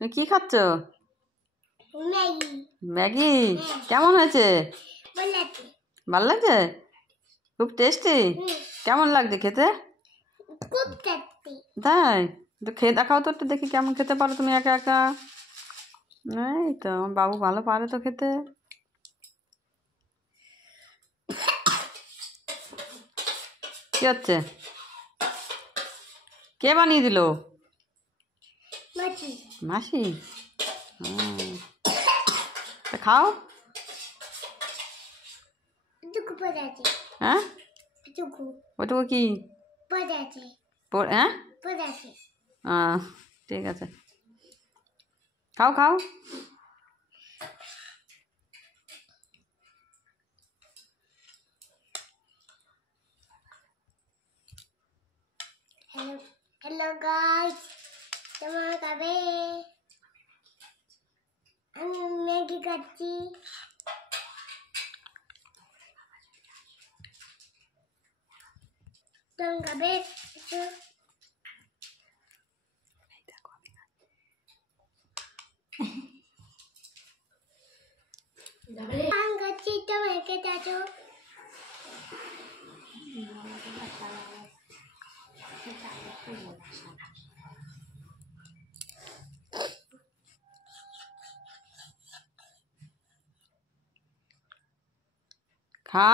তুমি কি খাচ্ছ? ম্যাগি। ম্যাগি? কেমন হয়েছে? ভালো লাগছে? খুব টেস্টি? কেমন লাগছে খেতে? খুব টেস্টি। তাই? তো খেয়ে দেখাও তো একটু দেখি কেমন খেতে পারো তুমি একা একা। এই তো আমার বাবু ভালো পারে তো খেতে। কি হচ্ছে? কে বানিয়ে দিল? মাছি। মাসি? তা খাও। এটুকু পড়ে আছে। হ্যাঁ? এটুকু ওটুকু কি? পড়ে আছে। হ্যাঁ? পড়ে আছে। ঠিক আছে, খাও খাও। হ্যালো হ্যালো গাইস, তোমরা খাবে? আমি ম্যাগি খাচ্ছি। তোমরা খাবে? আমি খাচ্ছি, তোমরা খেতে আছো? খা।